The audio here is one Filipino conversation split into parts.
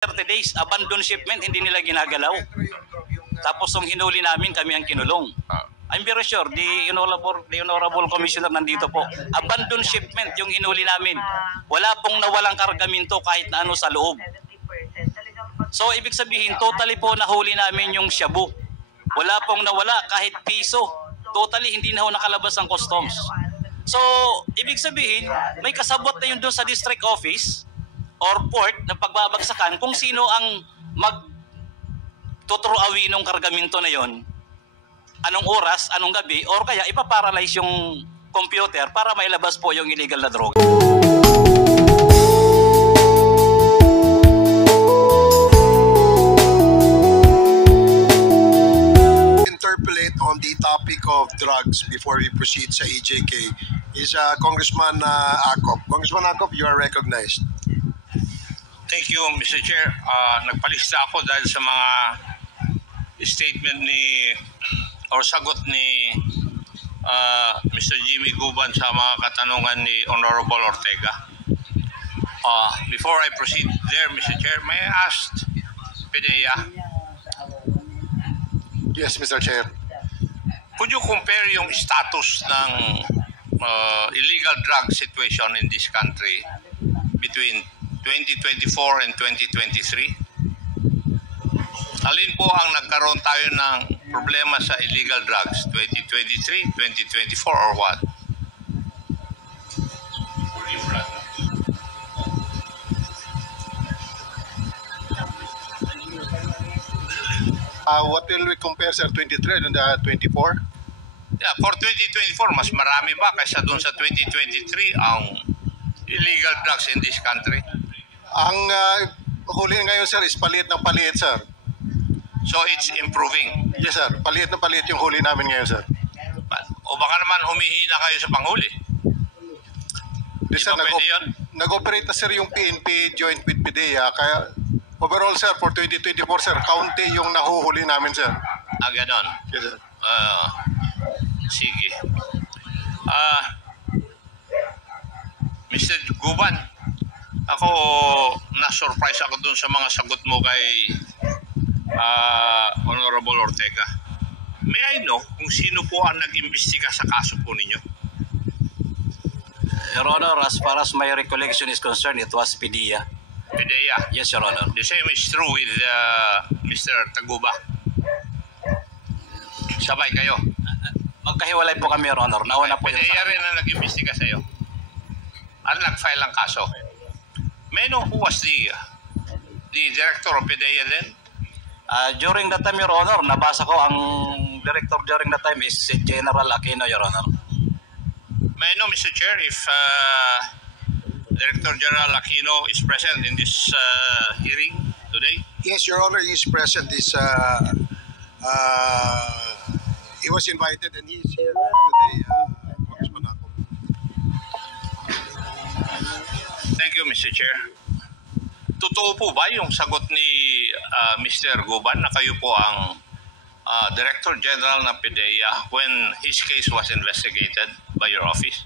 30 days, abandon shipment, hindi nila ginagalaw. Tapos nung hinuli namin, kami ang kinulong. I'm very sure, the Honorable Commissioner nandito po. Abandon shipment yung hinuli namin. Wala pong nawalang kargamento kahit na ano sa loob. So, ibig sabihin, totally po nahuli namin yung shabu. Wala pong nawala kahit piso. Totally, hindi na ho nakalabas ang customs. So, ibig sabihin, may kasabot na yun doon sa district office or port na pagbabagsakan kung sino ang magtutruawi ng kargamento na yon, anong oras, anong gabi, or kaya ipaparalyze yung computer para mailabas po yung illegal na droga. Interpolate on the topic of drugs before we proceed sa EJK is Congressman Acop. Congressman Acop, you are recognized. Thank you, Mr. Chair. Nagpalista ako dahil sa mga statement or sagot ni Mr. Jimmy Guban sa mga katanungan ni Honorable Ortega. Before I proceed there, Mr. Chair, may I ask PDEA? Yes, Mr. Chair. Could you compare yung status ng illegal drug situation in this country between 2024 and 2023? Alin po ang nagkaroon tayo ng problema sa illegal drugs? 2023, 2024, or what? What will we compare, sir, 23 and 24? Yeah, for 2024, mas marami ba kaysa doon sa 2023 ang illegal drugs in this country? Ang huli ngayon, sir, is paliit ng paliit, sir. So it's improving. Yes, sir. Paliit na paliit yung huli namin ngayon, sir. O baka naman humihina kayo sa panghuli? Yes, sir. Nag-operate na, sir, yung PNP joint with PDEA. Kaya overall, sir, for 2024, sir, kaunti yung nahuhuli namin, sir. Ganon. Yes, sir. Sige. Mr. Guban, ako na-surprise ako dun sa mga sagot mo kay Honorable Ortega. May I know kung sino po ang nag-imbestiga sa kaso po ninyo? Your Honor, as far as my recollection is concerned, it was PDEA. PDEA? Yes, Your Honor. The same is true with Mr. Taguba. Sabay kayo? Magkahiwalay po kami, Your Honor. Nauna po yung PDEA rin ang nag-imbestiga sa iyo. Ang nag-file ang kaso. May I know who was the director of PDEA then? During that time, Your Honor, nabasa ko ang director during that time is si General Aquino, Your Honor. May I know, Mr. Chair, if Director General Aquino is present in this hearing today? Yes, Your Honor, he is present. He was invited and he is here today, Congressman Acop. Thank you, Mr. Chair. Totoo po ba yung sagot ni Mr. Guban na kayo po ang Director General ng PDEA when his case was investigated by your office?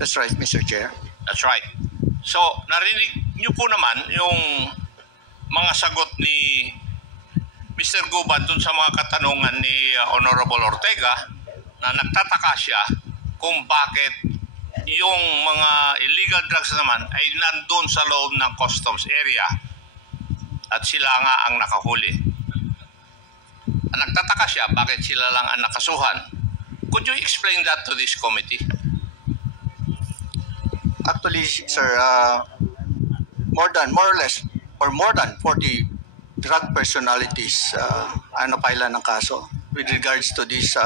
That's right, Mr. Chair. That's right. So, narinig niyo po naman yung mga sagot ni Mr. Guban dun sa mga katanungan ni Honorable Ortega na nagtataka siya kung bakit yung mga illegal drugs naman ay nandun sa loob ng customs area at sila nga ang nakahuli. Nagtataka siya bakit sila lang ang nakasuhan. Could you explain that to this committee? Actually, sir, more than 40 drug personalities ang napailan ng kaso with regards to this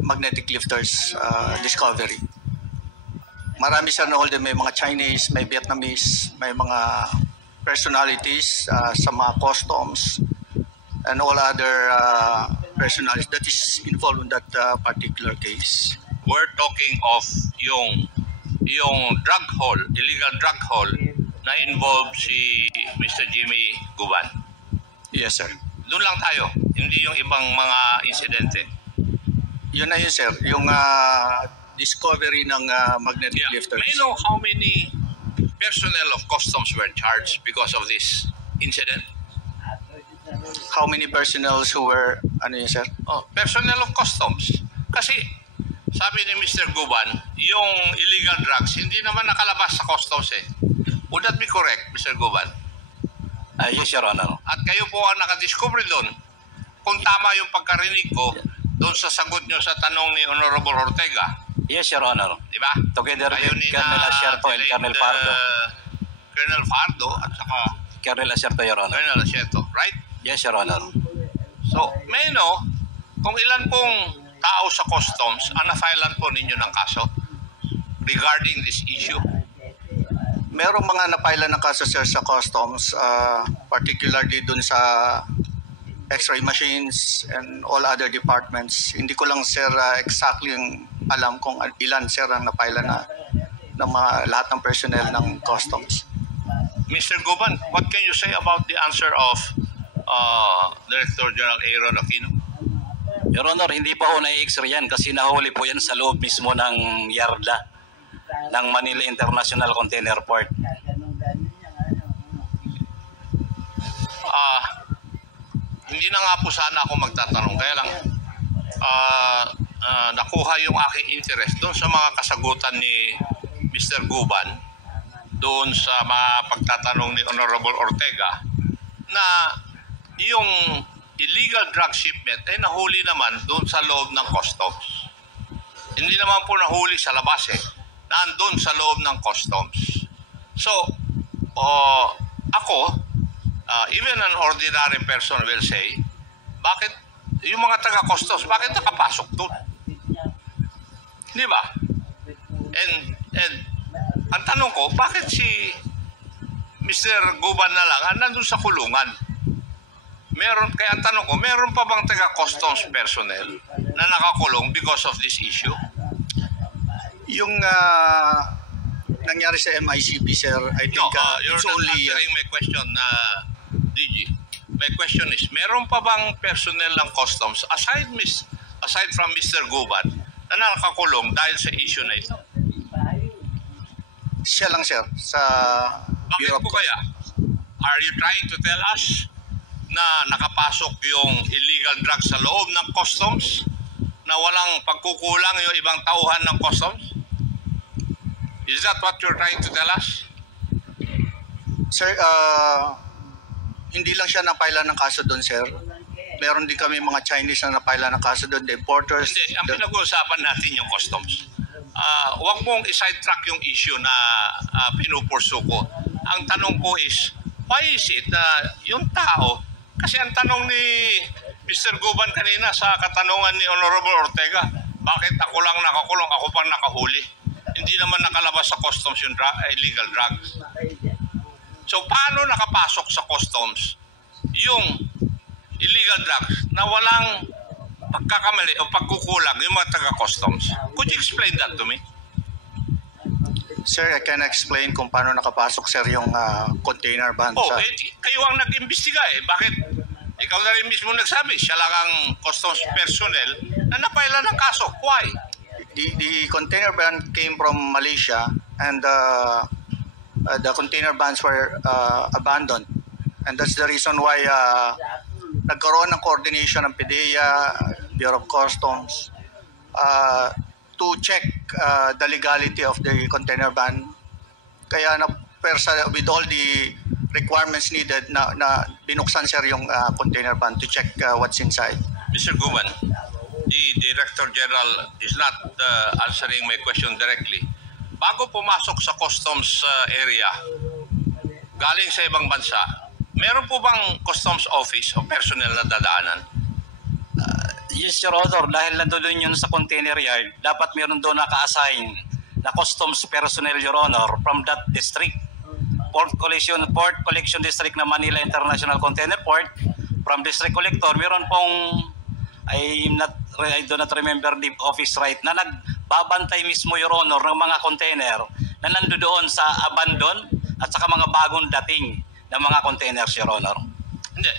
magnetic lifters discovery. Marami sa nahold, may mga Chinese, may Vietnamese, may mga personalities sa mga customs and all other personalities that is involved in that particular case. We're talking of yung drug haul, illegal drug haul na involved si Mr. Jimmy Guban. Yes, sir. Doon lang tayo, hindi yung ibang mga insidente. Yun na yun, sir. Yung discovery ng magnetic lifters. May I know how many personnel of customs were charged because of this incident? How many personnel who were, ano yun, sir? Oh, personnel of customs. Kasi sabi ni Mr. Guban, yung illegal drugs hindi naman nakalabas sa customs eh. Would that be correct, Mr. Guban? Yes, Your Honor. At kayo po ang nakadiscover doon. Kung tama yung pagkarinig ko doon sa sagot nyo sa tanong ni Honorable Ortega, Yes, Your Honor. di ba? Together Kayo with ni Colonel Asierto and Colonel Pardo. Colonel Pardo at saka Colonel Asierto, Your Honor. Colonel Asierto, right? Yes, Your Honor. So, may know kung ilan pong tao sa customs ang na-filean po ninyo ng kaso regarding this issue. Merong mga napila ng kaso, sir, sa customs, particularly dun sa x-ray machines and all other departments. Hindi ko lang, sir, exactly yung alam kung ilan, sir, ang napila na ng mga lahat ng personnel ng customs. Mr. Guban, what can you say about the answer of Director General Aaron Aquino? Your Honor, hindi pa ho na-x-ray yan kasi nahuli po yan sa loob mismo ng yarda ng Manila International Container Port. Hindi na nga po sana ako magtatanong. Kaya lang, nakuha yung aking interest doon sa mga kasagutan ni Mr. Guban, doon sa mga pagtatanong ni Honorable Ortega, na yung illegal drug shipment ay nahuli naman doon sa loob ng customs. Hindi naman po nahuli sa labas eh. Nandun sa loob ng customs. So, ako, even an ordinary person will say, bakit yung mga taga-customs, bakit nakapasok doon? Di ba? And ang tanong ko, bakit si Mr. Guban na lang nandun sa kulungan? Kaya ang tanong ko, meron pa bang taga-customs personnel na nakakulong because of this issue? Yung nangyari sa MICP, sir, I think You're it's not only... answering my question, DG. My question is, meron pa bang personnel ng customs aside from Mr. Guban na nakakulong dahil sa issue na ito? Siya lang, sir, sa Bakit Bureau of po kaya? Are you trying to tell us na nakapasok yung illegal drugs sa loob ng customs na walang pagkukulang yung ibang tauhan ng customs? Is that what you're trying to tell us? Sir, hindi lang siya napila ng kaso doon, sir. Meron din kami mga Chinese na napila ng kaso doon, the importers. Hindi, ang pinag-uusapan natin yung customs. Huwag mong i-sidetrack yung issue na pinupursu ko. Ang tanong ko is, why is it na yung tao, kasi ang tanong ni Mr. Guban kanina sa katanungan ni Honorable Ortega, bakit ako lang nakakulong, ako pang nakahuli? Hindi naman nakalabas sa customs yung illegal drugs. So, paano nakapasok sa customs yung illegal drugs na walang pagkakamali o pagkukulang yung mga taga-customs? Could you explain that to me? Sir, I can explain kung paano nakapasok, sir, yung container van. Kayo ang nag-imbestiga eh. Bakit? Ikaw na rin mismo nagsabi, siya lang ang customs personnel na napailan ng kaso. Why? The container van came from Malaysia and the container vans were abandoned. And that's the reason why nagkaroon ng coordination ng PDEA, Bureau of Customs, to check the legality of the container van. Kaya with all the requirements needed na binuksan, sir, yung container van to check what's inside. Mr. Guban, the Director General is not answering my question directly. Bago pumasok sa customs area, galing sa ibang bansa, meron po bang customs office o personnel na dadaanan? Yes, Your Honor, dahil nandun yun sa container yard, dapat meron doon naka-assign na customs personnel, Your Honor, from that district. Port Collection District na Manila International Container Port. From District Collector, meron pong, I do not remember the office right, na nagbabantay mismo, Your Honor, ng mga container na nandoon sa abandon at saka mga bagong dating ng mga containers, Your Honor. Hindi.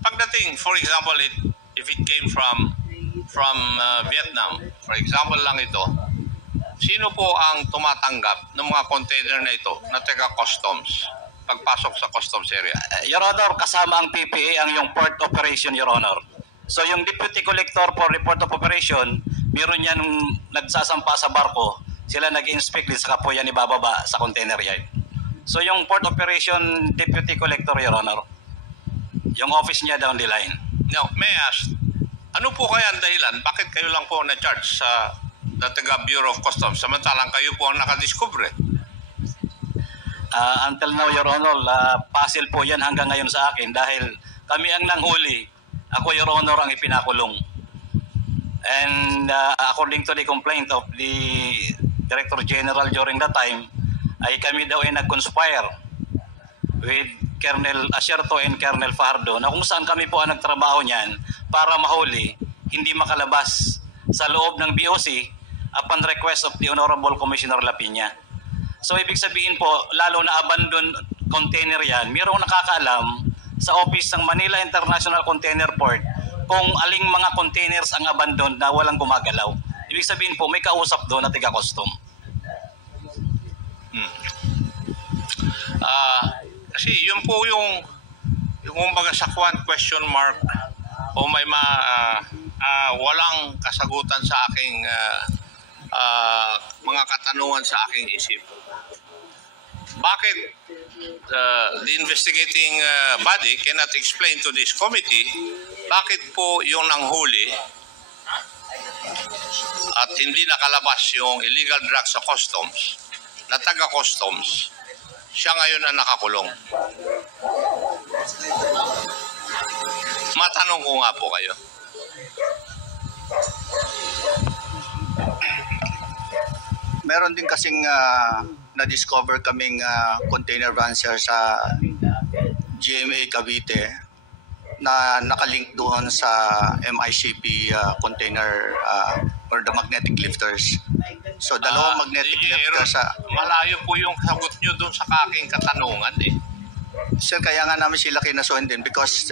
Pagdating, for example, if it came from Vietnam, for example lang ito, sino po ang tumatanggap ng mga container na ito na taga customs pagpasok sa customs area? Your Honor, kasama ang PPA ang yung port operation, Your Honor. So yung deputy collector for report of operation, meron yan nagsasampa sa barko, sila nag-inspect din sa po yan ibababa sa container yard. So yung port operation deputy collector, Your Honor, yung office niya down the line. Now, may I ask, ano po kaya ang dahilan? Bakit kayo lang po na-charge sa taga Bureau of Customs samantalang kayo po ang nakadiscover? Until now, Your Honor, puzzle po yan hanggang ngayon sa akin dahil kami ang nanghuli. Ako, Your Honor, ang ipinakulong. And according to the complaint of the Director General during that time, ay kami daw ay nag-conspire with Colonel Acerto and Colonel Fajardo na kung saan kami po ang nagtrabaho niyan para mahuli, hindi makalabas sa loob ng BOC upon request of the Honorable Commissioner Lapina. So ibig sabihin po, lalo na abandoned container yan, mayroong nakakaalam sa office ng Manila International Container Port kung aling mga containers ang abandoned na walang gumagalaw. Ibig sabihin po, may kausap doon na tiga-custom. Kasi yun po yung kumbaga sa question mark o may walang kasagutan sa aking mga katanungan sa aking isip. Bakit the investigating body cannot explain to this committee bakit po yung nanghuli at hindi nakalabas yung illegal drugs sa customs na taga-customs, siya ngayon na nakakulong? Matanong ko nga po kayo. Meron din kasing na-discover kaming container van sir sa GMA Cavite na nakalink doon sa MICP container or the magnetic lifters. So dalawang magnetic lifters sa... Malayo po yung sagot nyo doon sa aking katanungan eh. Sir, kaya nga namin sila kinasuhin din because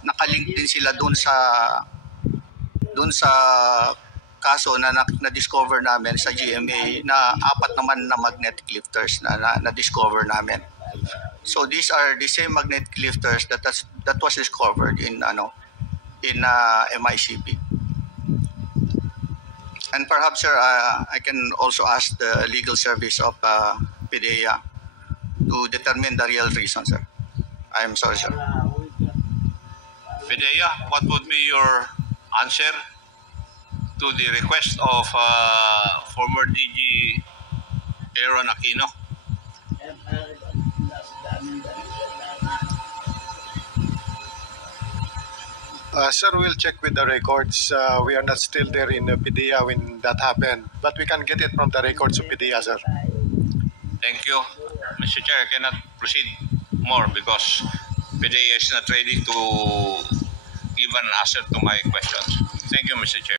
nakalink din sila doon sa kaso na na-discover namin sa GMA na 4 naman na magnetic lifters na discover namin. So these are the same magnetic lifters that was discovered in MICP. And perhaps sir, I can also ask the legal service of PDEA to determine the real reason, sir. I am sorry, sir. Fidea, what would be your answer to the request of former DG Aaron Aquino? Sir, we'll check with the records. We are not still there in PDEA when that happened, but we can get it from the records of PDEA, sir. Thank you. Mr. Chair, I cannot proceed more because PDEA is not ready to give an answer to my questions. Thank you, Mr. Chair.